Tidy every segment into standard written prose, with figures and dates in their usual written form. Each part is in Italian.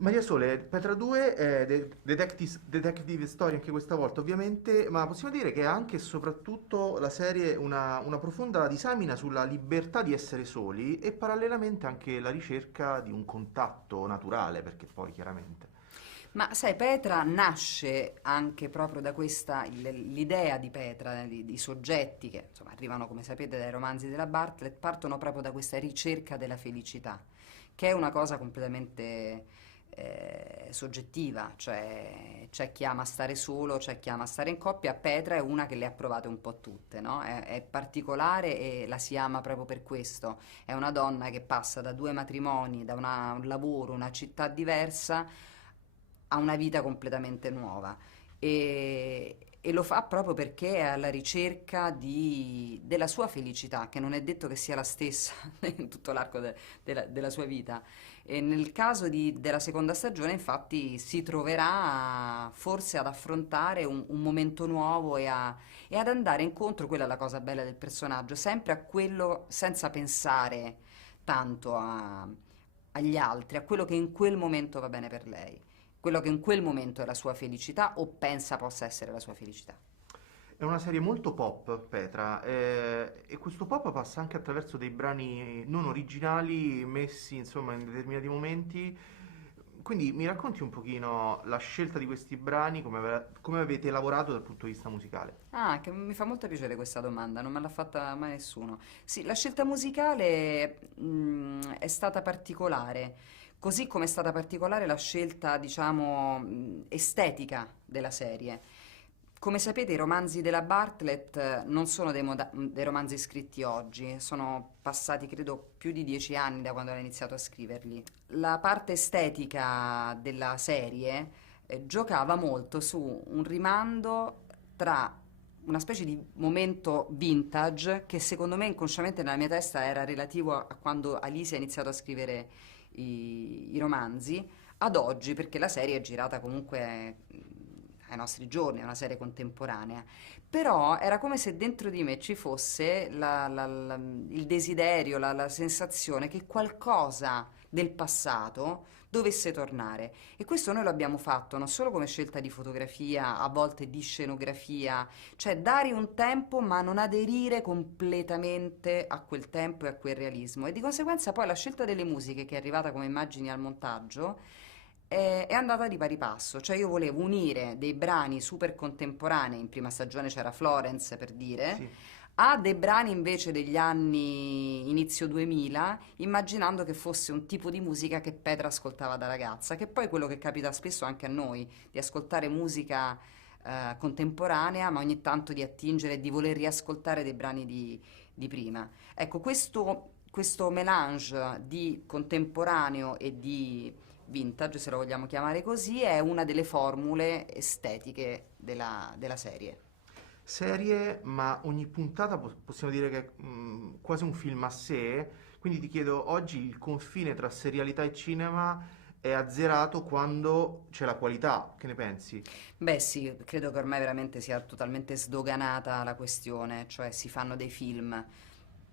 Maria Sole, Petra 2 è detective story anche questa volta ovviamente, ma possiamo dire che è anche e soprattutto la serie una profonda disamina sulla libertà di essere soli e parallelamente anche la ricerca di un contatto naturale, perché poi chiaramente. Ma sai, Petra nasce anche proprio da questa, l'idea di Petra, di soggetti che insomma arrivano, come sapete, dai romanzi della Bartlett, partono proprio da questa ricerca della felicità, che è una cosa completamente soggettiva, cioè c'è chi ama stare solo, c'è chi ama stare in coppia. Petra è una che le ha provate un po' tutte, no? È particolare e la si ama proprio per questo. È una donna che passa da due matrimoni, da un lavoro, una città diversa a una vita completamente nuova e lo fa proprio perché è alla ricerca della sua felicità, che non è detto che sia la stessa in tutto l'arco della sua vita. E nel caso della seconda stagione, infatti, si troverà forse ad affrontare un momento nuovo e ad andare incontro, quella è la cosa bella del personaggio, sempre a quello senza pensare tanto agli altri, a quello che in quel momento va bene per lei, quello che in quel momento è la sua felicità o pensa possa essere la sua felicità. È una serie molto pop, Petra, e questo pop passa anche attraverso dei brani non originali messi, insomma, in determinati momenti. Quindi mi racconti un pochino la scelta di questi brani, come avete lavorato dal punto di vista musicale? Ah, che mi fa molto piacere questa domanda, non me l'ha fatta mai nessuno. Sì, la scelta musicale è stata particolare, così come è stata particolare la scelta, diciamo, estetica della serie. Come sapete, i romanzi della Bartlett non sono dei romanzi scritti oggi, sono passati credo più di 10 anni da quando ha iniziato a scriverli. La parte estetica della serie giocava molto su un rimando tra una specie di momento vintage che secondo me inconsciamente nella mia testa era relativo a quando Alice ha iniziato a scrivere i romanzi, ad oggi, perché la serie è girata comunque ai nostri giorni, è una serie contemporanea. Però era come se dentro di me ci fosse il desiderio, la sensazione che qualcosa del passato dovesse tornare. E questo noi lo abbiamo fatto non solo come scelta di fotografia, a volte di scenografia, cioè dare un tempo ma non aderire completamente a quel tempo e a quel realismo. E di conseguenza poi la scelta delle musiche che è arrivata come immagini al montaggio è andata di pari passo, cioè io volevo unire dei brani super contemporanei, in prima stagione c'era Florence per dire, Sì. a dei brani invece degli anni inizio 2000, immaginando che fosse un tipo di musica che Petra ascoltava da ragazza, che poi è quello che capita spesso anche a noi, di ascoltare musica contemporanea, ma ogni tanto di attingere e di voler riascoltare dei brani di prima. Ecco, questo mélange di contemporaneo e di vintage, se lo vogliamo chiamare così, è una delle formule estetiche della serie. Serie, ma ogni puntata possiamo dire che è quasi un film a sé, quindi ti chiedo, oggi il confine tra serialità e cinema è azzerato quando c'è la qualità, che ne pensi? Beh sì, credo che ormai veramente sia totalmente sdoganata la questione, cioè si fanno dei film,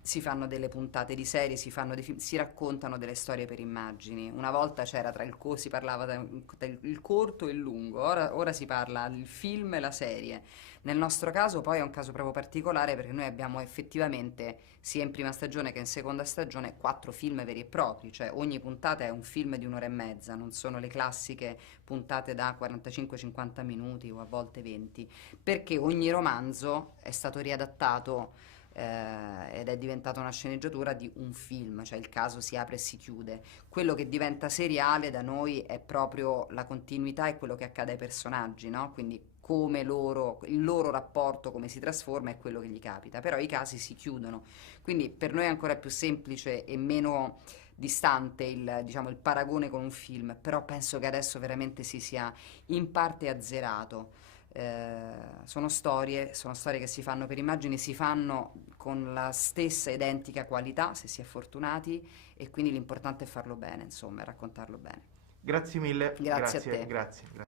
si fanno delle puntate di serie, si fanno dei film, si raccontano delle storie per immagini. Una volta c'era si parlava tra il corto e il lungo, ora si parla del film e la serie. Nel nostro caso poi è un caso proprio particolare perché noi abbiamo effettivamente, sia in prima stagione che in seconda stagione, 4 film veri e propri, cioè ogni puntata è un film di un'ora e mezza, non sono le classiche puntate da 45-50 minuti o a volte 20, perché ogni romanzo è stato riadattato ed è diventata una sceneggiatura di un film, cioè il caso si apre e si chiude. Quello che diventa seriale da noi è proprio la continuità e quello che accade ai personaggi, no? Quindi come il loro rapporto, come si trasforma è quello che gli capita, però i casi si chiudono. Quindi per noi è ancora più semplice e meno distante diciamo, il paragone con un film, però penso che adesso veramente si sia in parte azzerato. Sono storie che si fanno per immagini, si fanno con la stessa identica qualità, se si è fortunati, e quindi l'importante è farlo bene, insomma, e raccontarlo bene. Grazie mille, Grazie a grazie, te. grazie.